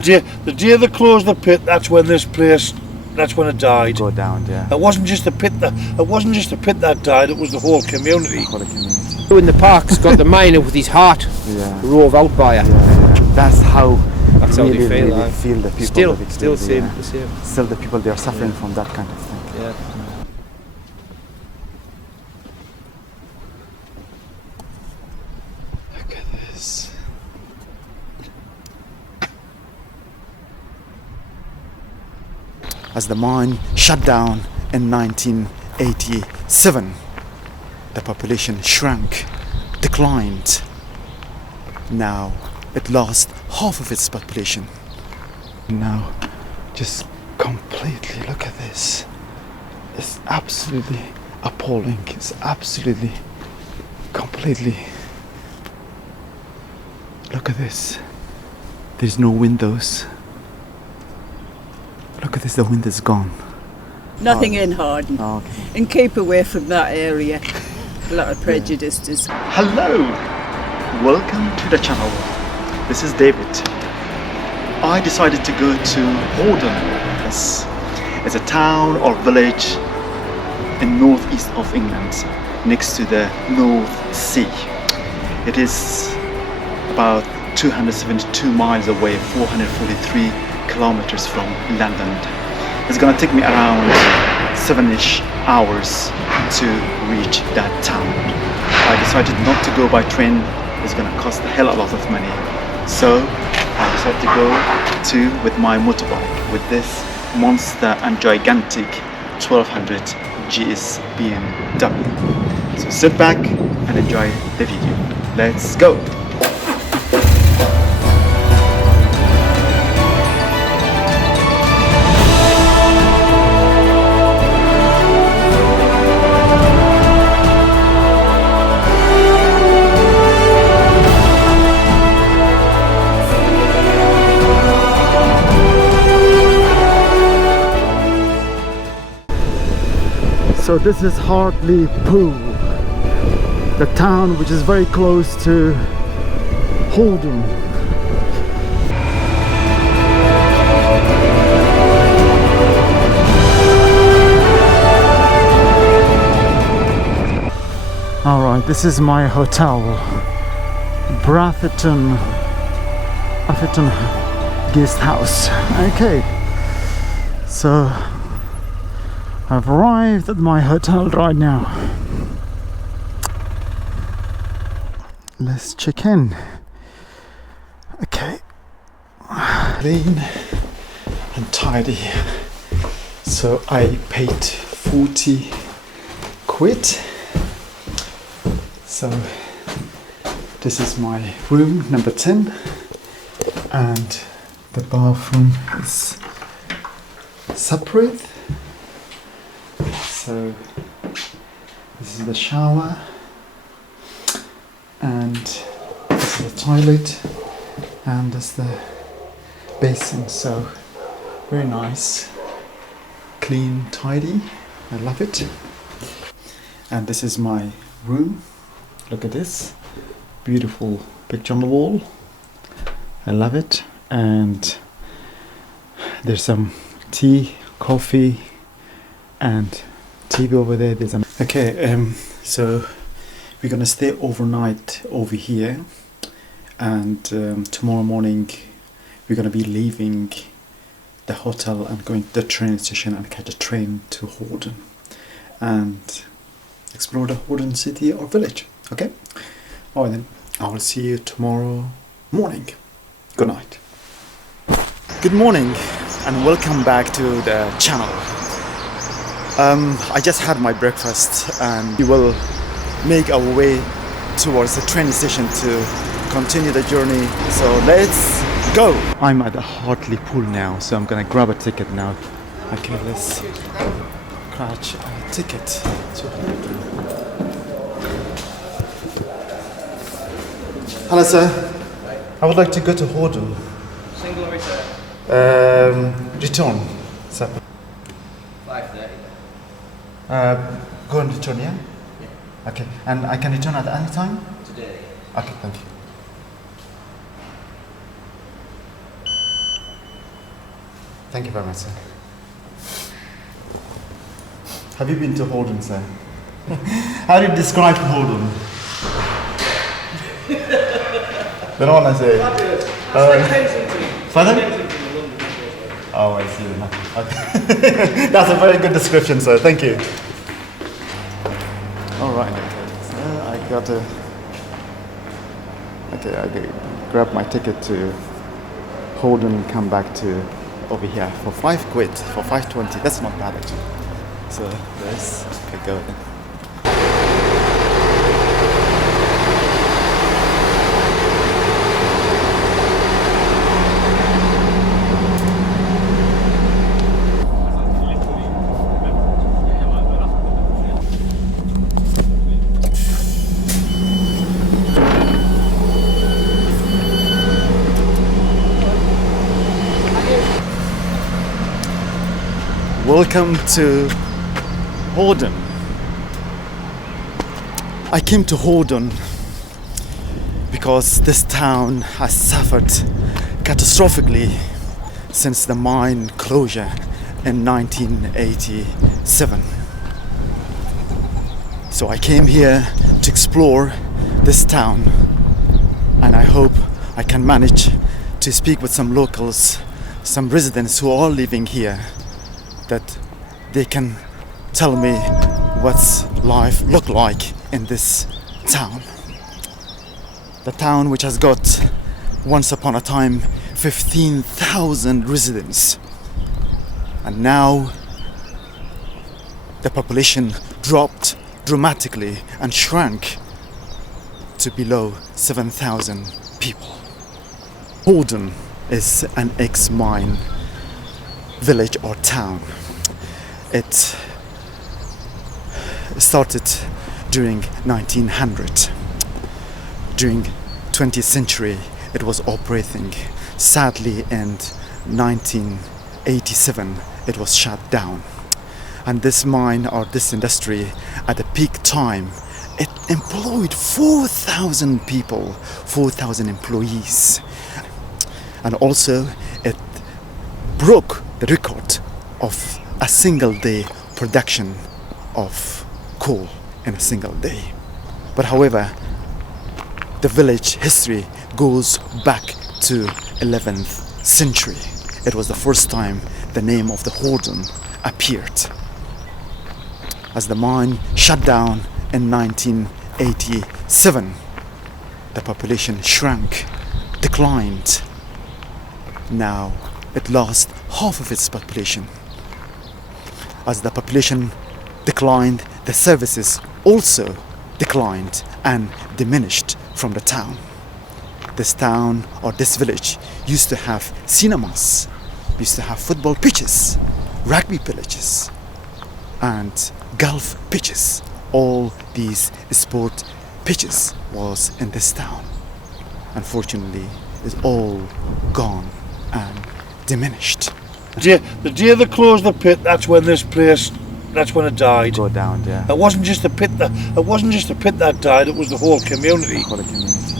The day they closed the pit, that's when it died. Go down, yeah. It wasn't just the pit that died, it was the whole community. In the park's got the miner with his heart rove out by it. Yeah. That's how they feel, really feel the people. Still same. Still the people, they are suffering from that kind of thing. Yeah. Look at this. As the mine shut down in 1987, the population shrank, declined. Now it lost half of its population. Now, just completely look at this. It's absolutely appalling. It's absolutely, completely. Look at this. There's no windows. Look at this, the wind is gone. Nothing in Horden. Oh, okay. And keep away from that area. A lot of prejudices. Hello! Welcome to the channel. This is David. I decided to go to Horden. It's a town or village in northeast of England, next to the North Sea. It is about 272 miles away, 443 kilometers from London. It's gonna take me around 7-ish hours to reach that town. I decided not to go by train. It's gonna cost a hell of a lot of money. So I decided to go with my motorbike, with this monster and gigantic 1200 GS BMW. So sit back and enjoy the video. Let's go! So this is Hartlepool, the town which is very close to Horden. Alright, this is my hotel, Atherton Guest House. Okay, so I've arrived at my hotel right now. Let's check in. Okay. Clean and tidy. So I paid 40 quid. So this is my room number 10, and the bathroom is separate. So this is the shower, and this is the toilet, and this is the basin. So very nice, clean, tidy. I love it. And this is my room. Look at this beautiful picture on the wall. I love it. And there's some tea, coffee, and TV over there. There's a so we're gonna stay overnight over here, and tomorrow morning we're gonna be leaving the hotel and going to the train station and catch a train to Horden and explore the Horden city or village. Okay, alright then, I will see you tomorrow morning. Good night. Good morning and welcome back to the channel. I just had my breakfast and we will make our way towards the train station to continue the journey. So let's go! I'm at the Hartlepool now, so I'm gonna grab a ticket now. Okay, let's scratch a ticket to Horden. Hello sir, I would like to go to Horden. Single or return? Return. 5:30. Go and return, yeah? Yeah. Okay, and I can return at any time? Today. Okay, thank you. Thank you very much, sir. Have you been to Horden, sir? How do you describe Horden? They don't want to say. Pardon? Oh, I see. Okay. That's a very good description, sir. Thank you. All right. So I got to. Okay, I grab my ticket to Horden and come back to over here for £5 for 5.20. That's not bad actually. So there's okay, go then. Welcome to Horden. I came to Horden because this town has suffered catastrophically since the mine closure in 1987. So I came here to explore this town, and I hope I can manage to speak with some locals, some residents who are living here, that they can tell me what's life look like in this town. The town which has got, once upon a time, 15,000 residents. And now the population dropped dramatically and shrank to below 7,000 people. Horden is an ex-mine village or town. It started during 1900. During 20th century it was operating. Sadly in 1987 it was shut down. And this mine or this industry at the peak time, it employed 4,000 people, 4,000 employees. And also it broke the record of a single day production of coal in a single day. But however, the village history goes back to 11th century. It was the first time the name of the Horden appeared. As the mine shut down in 1987, the population shrank, declined. Now it lost half of its population. As the population declined, the services also declined and diminished from the town. This town or this village used to have cinemas, used to have football pitches, rugby pitches, and golf pitches. All these sport pitches was in this town. Unfortunately, it's all gone and diminished. The day they closed the pit, that's when this place, that's when it died. Go down, yeah. It wasn't just the pit that that died, it was the whole community. For the community.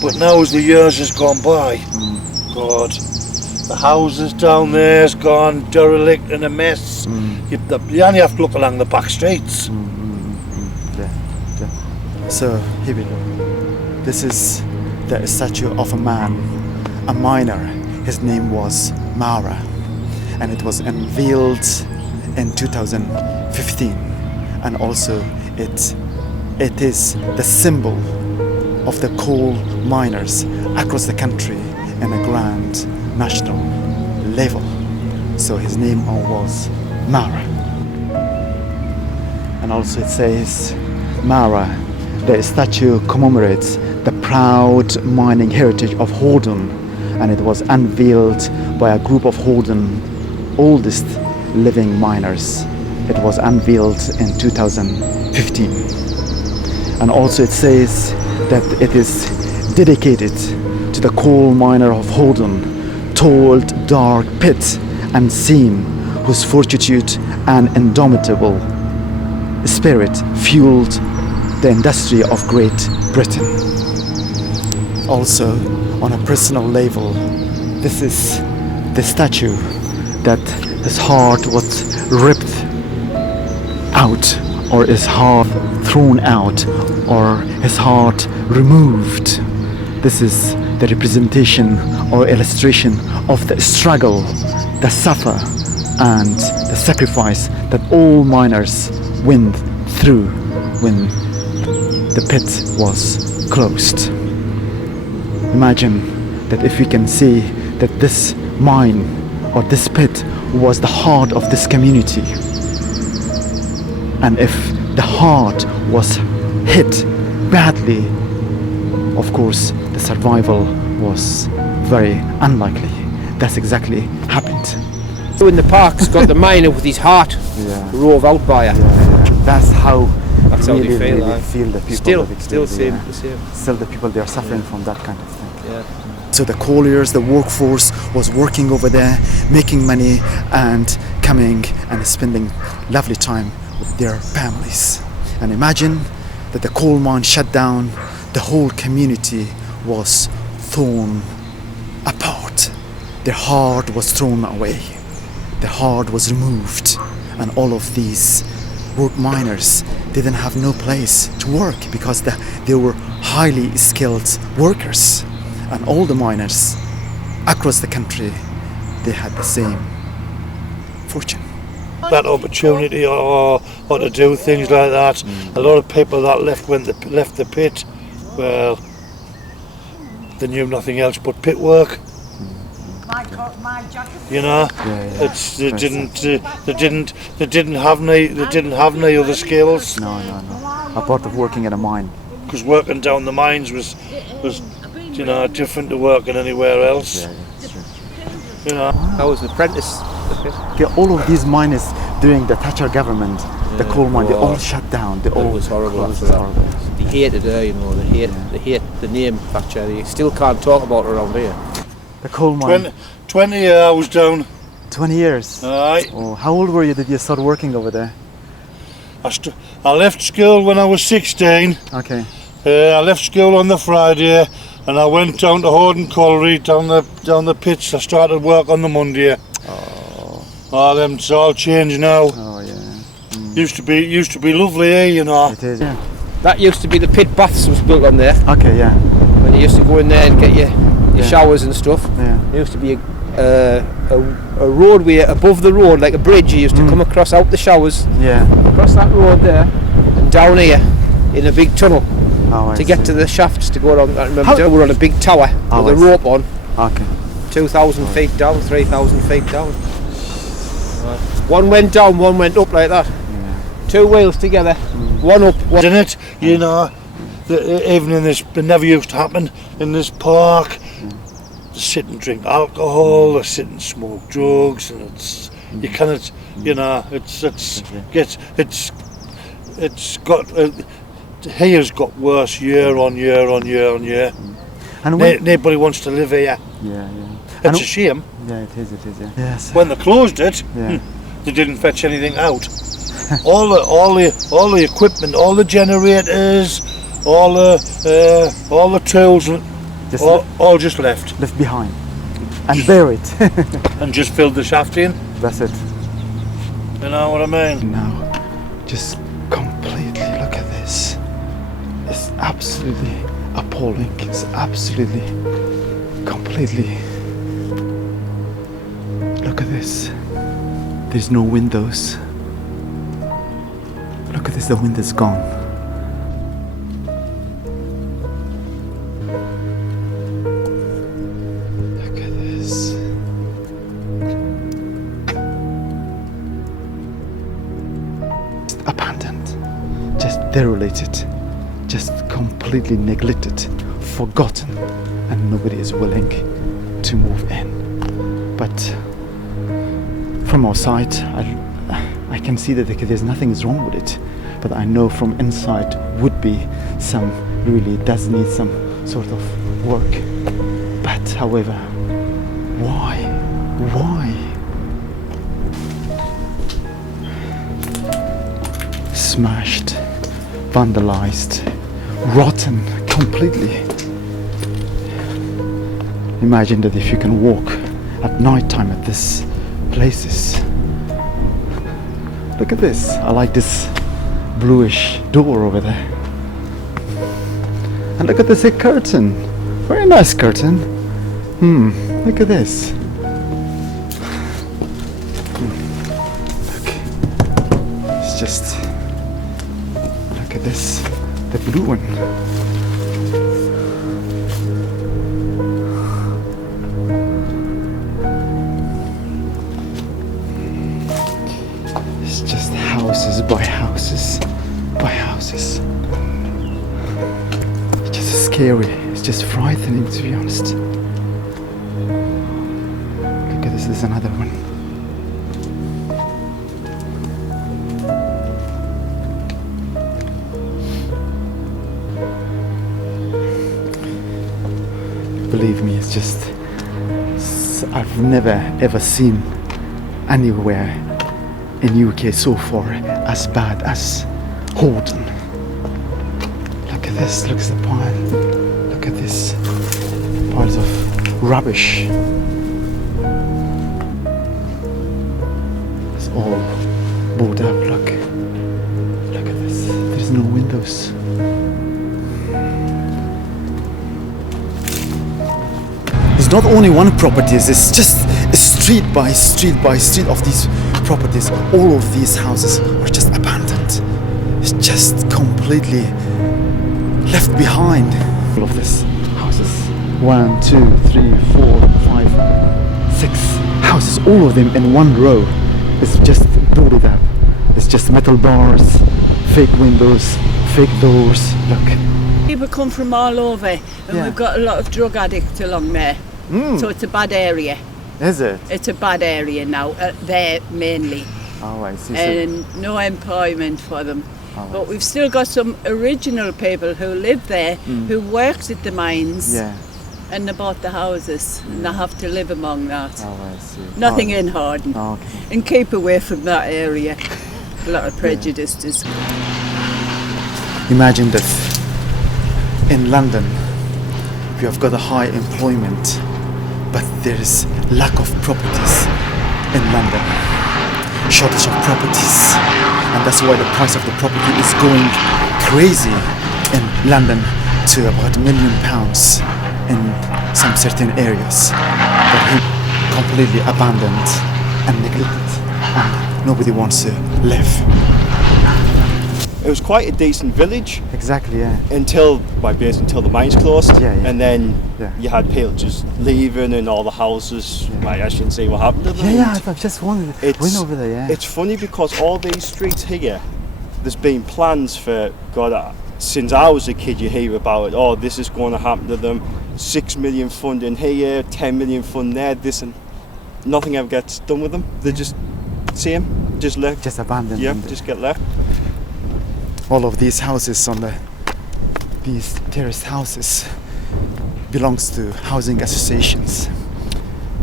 But now as the years has gone by, God, the houses down there's gone derelict and a mess. You only have to look along the back streets. Yeah. So here we go. This is the statue of a man, a miner. His name was Mara, and it was unveiled in 2015. And also it is the symbol of the coal miners across the country in a grand national level. So his name was Mara. And also it says Mara. The statue commemorates the proud mining heritage of Horden, and it was unveiled by a group of Horden oldest living miners. It was unveiled in 2015. And also it says that it is dedicated to the coal miner of Horden, toiled dark pit unseen, whose fortitude and indomitable spirit fueled the industry of Great Britain. Also, on a personal level, this is the statue that his heart was ripped out, or his heart thrown out, or his heart removed. This is the representation or illustration of the struggle, the suffer, and the sacrifice that all miners went through when the pit was closed. Imagine that if we can see that this mine or this pit was the heart of this community, and if the heart was hit badly, of course the survival was very unlikely. That's exactly happened. So in the park's got the miner with his heart rove out by her. That's how That's really, how they feel, really feel the people. Still the same. Still the people, they are suffering from that kind of thing. Yeah. So the colliers, the workforce was working over there, making money and coming and spending lovely time with their families. And imagine that the coal mine shut down, the whole community was thrown apart. Their heart was thrown away. Their heart was removed. And all of these work miners didn't have no place to work because they were highly skilled workers. And all the miners across the country, they had the same fortune. That opportunity or to do things like that. A lot of people that left the pit, well, they knew nothing else but pit work. You know, it's they didn't have any other skills. No. Apart of working at a mine. Because working down the mines was different to working anywhere else. That's true. You know. I was an apprentice. Okay, all of these mines during the Thatcher government, the coal mine, they all shut down. They all was horrible. closed. It was horrible. They hated her, you know. They hate the name Thatcher. They still can't talk about her around here. The coal mine. 20 years I was down. 20 years. Aye. Oh, how old were you that you started working over there? I left school when I was 16. Okay. I left school on the Friday, and I went down to Horden Colliery down the pits. I started work on the Monday. Oh, it's all changed now. Oh yeah. Used to be lovely, you know. It is. Yeah. That used to be the pit baths was built on there. Okay. Yeah. When you used to go in there and get your showers and stuff. Yeah. There used to be a roadway above the road, like a bridge. You used to come across out the showers, Yeah. across that road there, and down here in a big tunnel Oh, I to get see. to the shafts to go around. I remember we were on a big tower Oh, with a I see. rope on, Okay. 2,000 feet down, 3,000 feet down. One went down, one went up like that. Yeah. Two wheels together, one up, one. Isn't it? You know, even in this, it never used to happen in this park. They sit and drink alcohol, they sit and smoke drugs, and it's you cannot, you know, it's got here's got worse year on year on year on year. And when, Nobody wants to live here. yeah. It's a shame. Yeah, it is. Yeah. Yes. When they closed it, Yeah. they didn't fetch anything out. all the equipment, all the generators, all the tools, Just all just left left behind and buried. and just filled the shaft in. That's it. You know what I mean? Now, just completely look at this. It's absolutely appalling. It's absolutely, completely. Look at this. There's no windows. Look at this, the window's gone. Look at this. Just abandoned, just derelict, just completely neglected, forgotten, and nobody is willing to move in. But from outside, I can see that there's nothing is wrong with it, but I know from inside would be some really does need some sort of work. But however, why? Smashed, vandalized, rotten completely. Imagine that if you can walk at night time at this places. Look at this. I like this bluish door over there. And look at this curtain. Very nice curtain. Look at this. Look. It's just, look at this. The blue one. It's just houses by houses by houses. It's just scary. It's just frightening, to be honest. Look at this. There's another one. Believe me, it's just, I've never ever seen anywhere in UK so far as bad as Horden. Look at this, look at the pile. Look at this, piles of rubbish. It's all boarded up, look. Look at this, there's no windows. It's not only one properties, it's just street by street by street of these properties. All of these houses are just abandoned. It's just completely left behind. All of these houses. 1, 2, 3, 4, 5, 6 houses, all of them in one row. It's just boarded up. It's just metal bars, fake windows, fake doors. Look. People come from all over, and Yeah. we've got a lot of drug addicts along there. So it's a bad area. Is it? It's a bad area now, there mainly. Oh, I see. And no employment for them. Oh, But we've still got some original people who live there, who works at the mines, yeah. and they bought the houses, and they have to live among that. Oh, I see. Nothing in Horden. Oh, okay. And keep away from that area. A lot of prejudices. Imagine this. In London, we have got a high employment, but there is lack of properties in London. Shortage of properties. And that's why the price of the property is going crazy in London to about £1 million in some certain areas. But completely abandoned and neglected, and nobody wants to live. It was quite a decent village Exactly, yeah. until the mines closed, Yeah, yeah. and then Yeah. you had people just leaving and all the houses. Right, I shouldn't say what happened to them. I've just wondered. Went over there, yeah. It's funny because all these streets here, there's been plans for since I was a kid. You hear about it. Oh, this is going to happen to them. 6 million funding here, 10 million fund there. This, and nothing ever gets done with them. They just see them, just left. Just abandoned. Yeah, them. just get left. All of these houses these terraced houses belongs to housing associations,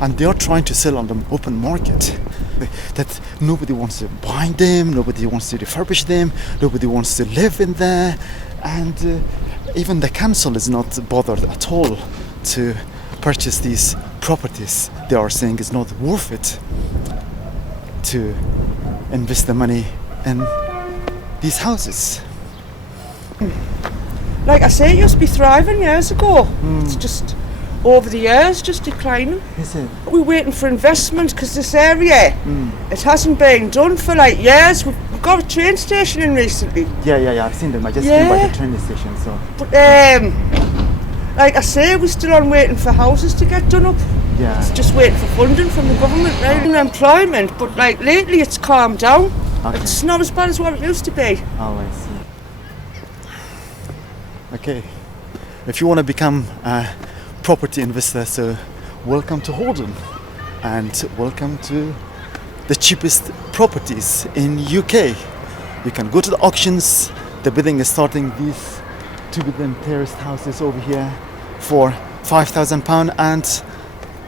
and they are trying to sell on the open market. That nobody wants to buy them, nobody wants to refurbish them, nobody wants to live in there, and even the council is not bothered at all to purchase these properties. They are saying it's not worth it to invest the money in these houses. Like I say, it used to be thriving years ago. It's just over the years just declining. Is it? We're waiting for investment because this area, it hasn't been done for like years. We've got a train station in recently. Yeah. I've seen them. I just came by Yeah. the train station, so. But like I say, we're still on waiting for houses to get done up. Yeah. It's just waiting for funding from the government, right? And employment, but like lately it's calmed down. Okay. It's not as bad as what it used to be. Oh, I see. Okay. If you want to become a property investor, so welcome to Horden, and welcome to the cheapest properties in UK. You can go to the auctions. The bidding is starting. These 2-bedroom terraced houses over here for £5,000, and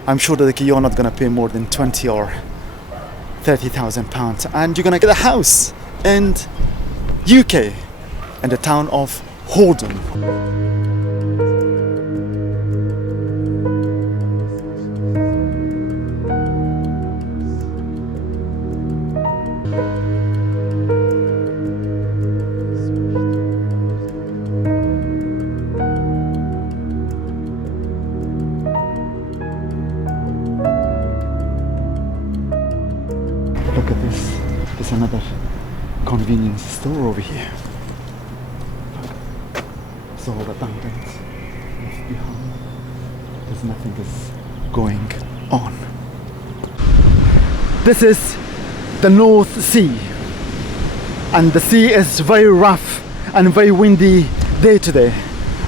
I'm sure that you're not gonna pay more than 20 or 30,000 pounds, and you're gonna get a house in UK in the town of Horden. Look at this. There's another convenience store over here. Look. It's all abandoned. Left behind. There's nothing is going on. This is the North Sea. And the sea is very rough and very windy day to day.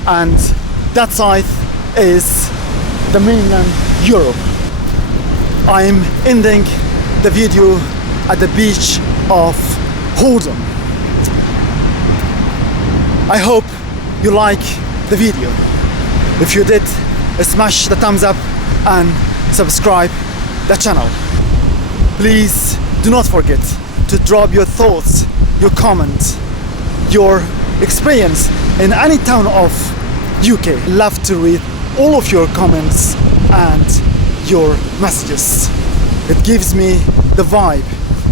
And that side is the mainland Europe. I'm ending the video at the beach of Horden. I hope you like the video. If you did, smash the thumbs up and subscribe the channel. Please do not forget to drop your thoughts, your comments, your experience in any town of UK. Love to read all of your comments and your messages. It gives me the vibe,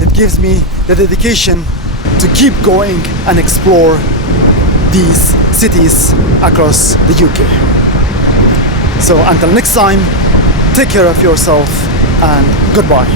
it gives me the dedication to keep going and explore these cities across the UK. So until next time, take care of yourself and goodbye.